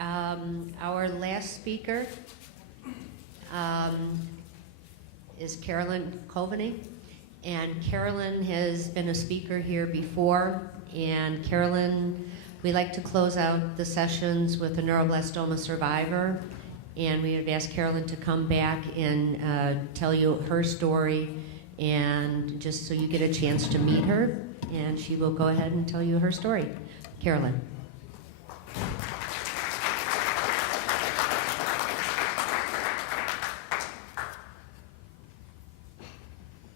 Our last speaker is Carolyn Coveney. And Carolyn has been a speaker here before. And Carolyn, we like to close out the sessions with a neuroblastoma survivor. And we have asked Carolyn to come back and tell you her story, and just so you get a chance to meet her. And she will go ahead and tell you her story. Carolyn.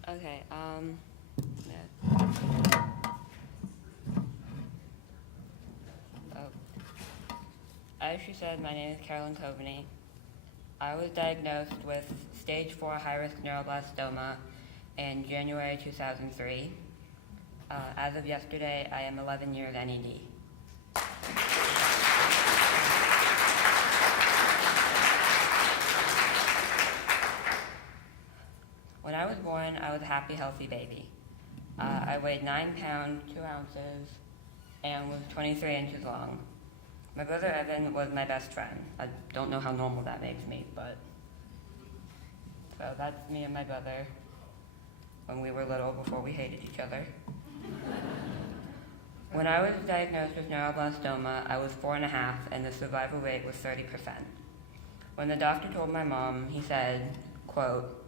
Okay, as she said, my name is Carolyn Coveney. I was diagnosed with stage 4 high-risk neuroblastoma in January 2003. As of yesterday, I am 11 years NED. When I was born, I was a happy, healthy baby. I weighed 9 pounds, 2 ounces, and was 23 inches long. My brother Evan was my best friend. I don't know how normal that makes me, but... So that's me and my brother when we were little, before we hated each other. When I was diagnosed with neuroblastoma, I was 4.5, and the survival rate was 30%. When the doctor told my mom, he said, quote,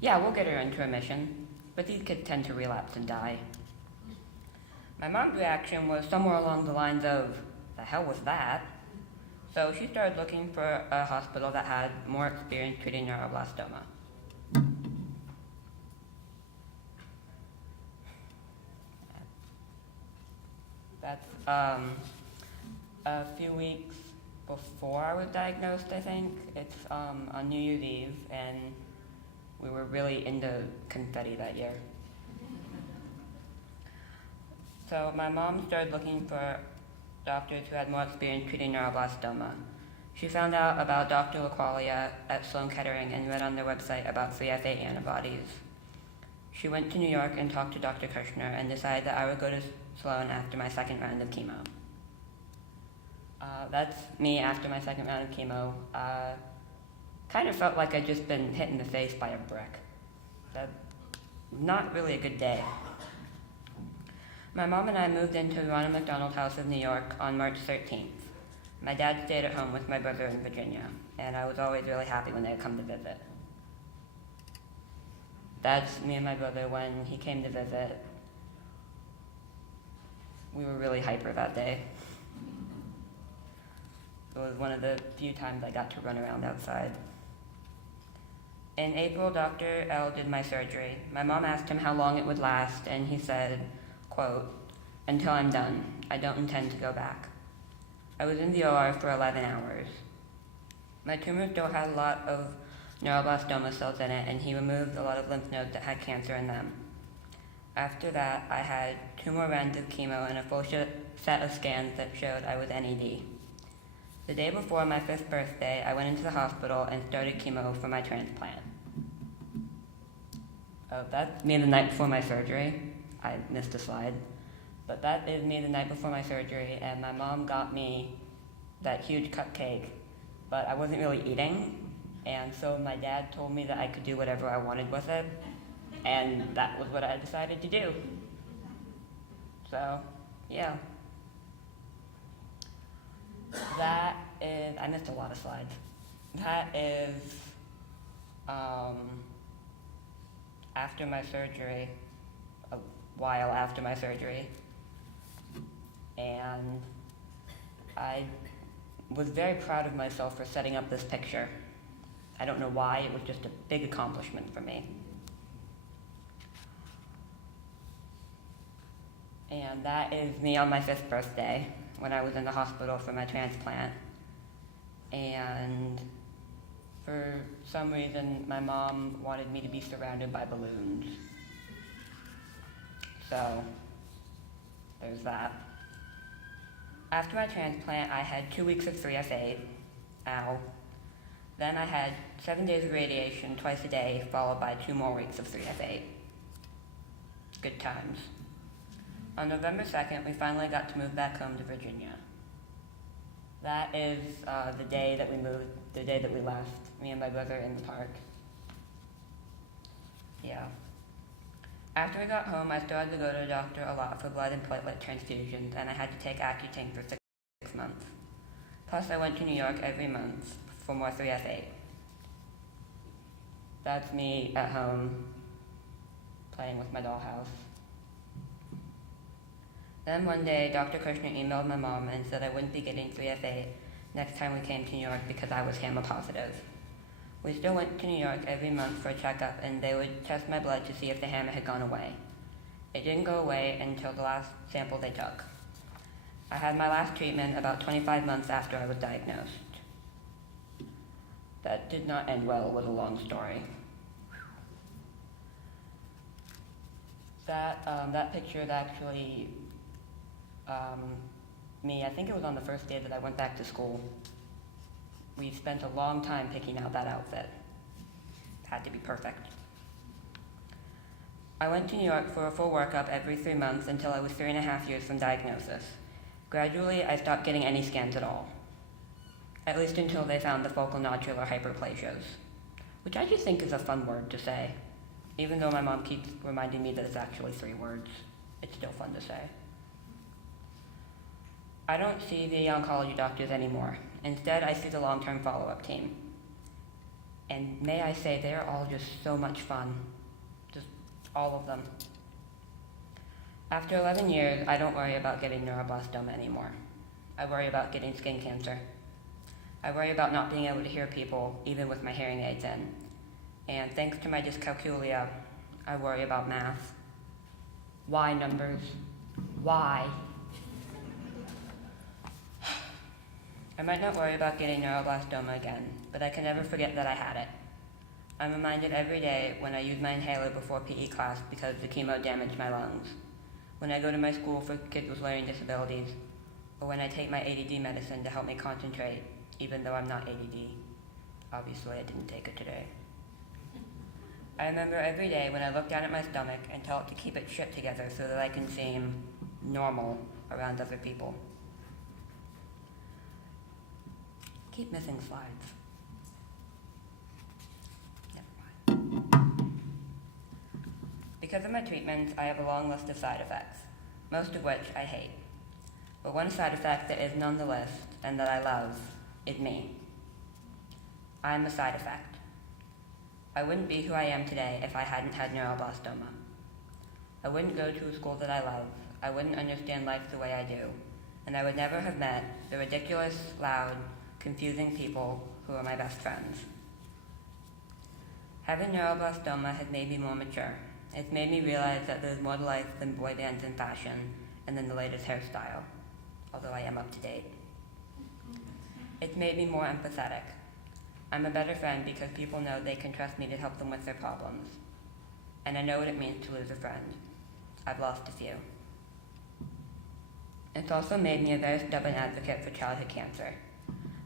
"Yeah, we'll get her into remission, but these kids tend to relapse and die." My mom's reaction was somewhere along the lines of, "The hell was that?" So she started looking for a hospital that had more experience treating neuroblastoma. That's a few weeks before I was diagnosed, I think. It's on New Year's Eve, and we were really into confetti that year. So my mom started looking for doctors who had more experience treating neuroblastoma. She found out about Dr. LaQualia at Sloan Kettering and read on their website about free F8 antibodies. She went to New York and talked to Dr. Kushner and decided that I would go to Sloan after my second round of chemo. That's me after my second round of chemo. Kind of felt like I'd just been hit in the face by a brick. That's not really a good day. My mom and I moved into Ronald McDonald House of New York on March 13th. My dad stayed at home with my brother in Virginia, and I was always really happy when they'd come to visit. That's me and my brother when he came to visit. We were really hyper that day. It was one of the few times I got to run around outside. In April, Dr. L did my surgery. My mom asked him how long it would last, and he said, quote, "Until I'm done. I don't intend to go back." I was in the OR for 11 hours. My tumor still had a lot of neuroblastoma cells in it, and he removed a lot of lymph nodes that had cancer in them. After that, I had 2 more rounds of chemo and a full set of scans that showed I was NED. The day before my 5th birthday, I went into the hospital and started chemo for my transplant. Oh, that's me the night before my surgery. I missed a slide. But that is me the night before my surgery, and my mom got me that huge cupcake, but I wasn't really eating, and so my dad told me that I could do whatever I wanted with it, and that was what I decided to do. So, yeah. That is, I missed a lot of slides. That is after my surgery, a while after my surgery. And I was very proud of myself for setting up this picture. I don't know why, it was just a big accomplishment for me. And that is me on my 5th birthday, when I was in the hospital for my transplant. And for some reason, my mom wanted me to be surrounded by balloons. So, there's that. After my transplant, I had 2 weeks of 3F8, ow. Then I had 7 days of radiation twice a day, followed by 2 more weeks of 3F8. Good times. On November 2nd, we finally got to move back home to Virginia. That is the day that we moved, the day that we left, me and my brother in the park. Yeah. After we got home, I started to go to the doctor a lot for blood and platelet transfusions, and I had to take Accutane for 6 months. Plus, I went to New York every month for more 3F8. That's me at home, playing with my dollhouse. Then one day, Dr. Kushner emailed my mom and said I wouldn't be getting 3F8 next time we came to New York because I was HAMA positive. We still went to New York every month for a checkup, and they would test my blood to see if the HAMA had gone away. It didn't go away until the last sample they took. I had my last treatment about 25 months after I was diagnosed. That did not end well with a long story. That picture is actually me. I think it was on the first day that I went back to school. We spent a long time picking out that outfit. Had to be perfect. I went to New York for a full workup every 3 months until I was 3.5 years from diagnosis. Gradually, I stopped getting any scans at all. At least until they found the focal nodular hyperplasias, which I just think is a fun word to say. Even though my mom keeps reminding me that it's actually 3 words, it's still fun to say. I don't see the oncology doctors anymore. Instead, I see the long-term follow-up team. And may I say, they're all just so much fun. Just all of them. After 11 years, I don't worry about getting neuroblastoma anymore. I worry about getting skin cancer. I worry about not being able to hear people, even with my hearing aids in. And thanks to my dyscalculia, I worry about math. Why numbers? Why? I might not worry about getting neuroblastoma again, but I can never forget that I had it. I'm reminded every day when I use my inhaler before PE class because the chemo damaged my lungs, when I go to my school for kids with learning disabilities, or when I take my ADD medicine to help me concentrate, even though I'm not ADD. Obviously, I didn't take it today. I remember every day when I look down at my stomach and tell it to keep its shit together so that I can seem normal around other people. Keep missing slides. Never mind. Because of my treatments, I have a long list of side effects, most of which I hate. But one side effect that isn't on the list, and that I love, is me. I'm a side effect. I wouldn't be who I am today if I hadn't had neuroblastoma. I wouldn't go to a school that I love. I wouldn't understand life the way I do. And I would never have met the ridiculous, loud, confusing people who are my best friends. Having neuroblastoma has made me more mature. It's made me realize that there's more to life than boy bands and fashion, and than the latest hairstyle, although I am up to date. It's made me more empathetic. I'm a better friend because people know they can trust me to help them with their problems. And I know what it means to lose a friend. I've lost a few. It's also made me a very stubborn advocate for childhood cancer.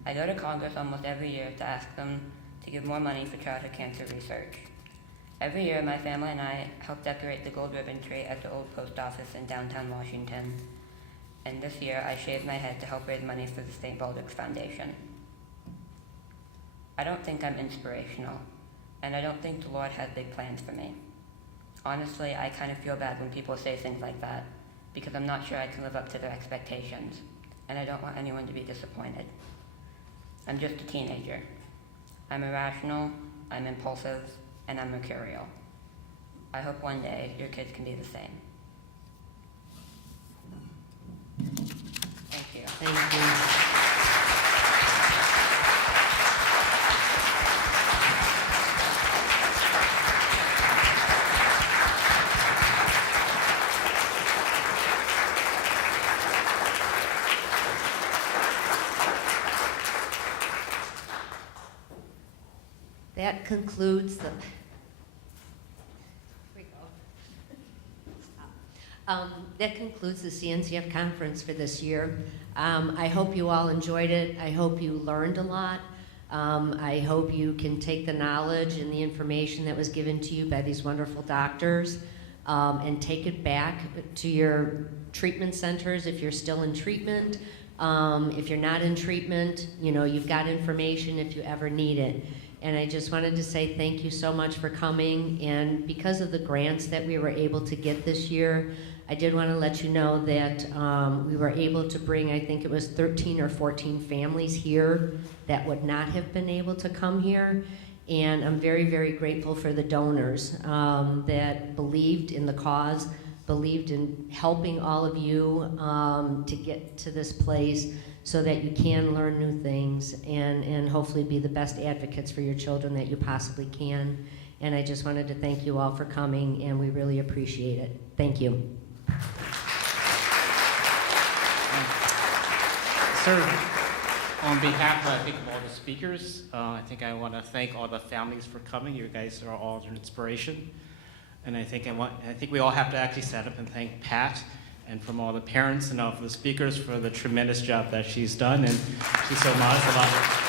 I go to Congress almost every year to ask them to give more money for childhood cancer research. Every year, my family and I help decorate the gold ribbon tree at the old post office in downtown Washington. And this year, I shaved my head to help raise money for the St. Baldrick's Foundation. I don't think I'm inspirational, and I don't think the Lord has big plans for me. Honestly, I kind of feel bad when people say things like that, because I'm not sure I can live up to their expectations, and I don't want anyone to be disappointed. I'm just a teenager. I'm irrational, I'm impulsive, and I'm mercurial. I hope one day your kids can be the same. Thank you. Thank you. That concludes the. That concludes the CNCF conference for this year. I hope you all enjoyed it. I hope you learned a lot. I hope you can take the knowledge and the information that was given to you by these wonderful doctors and take it back to your treatment centers if you're still in treatment, If you're not in treatment, you know, you've got information if you ever need it. And I just wanted to say thank you so much for coming. And because of the grants that we were able to get this year, I did want to let you know that we were able to bring, I think it was 13 or 14 families here that would not have been able to come here. And I'm very, very grateful for the donors that believed in the cause, believed in helping all of you to get to this place so that you can learn new things and hopefully be the best advocates for your children that you possibly can. And I just wanted to thank you all for coming, and we really appreciate it. Thank you. Sir, on behalf, I think, of all the speakers, I think I want to thank all the families for coming. You guys are all an inspiration. And I think we all have to actually stand up and thank Pat, and from all the parents and all of the speakers for the tremendous job that she's done. And she's so modest about it.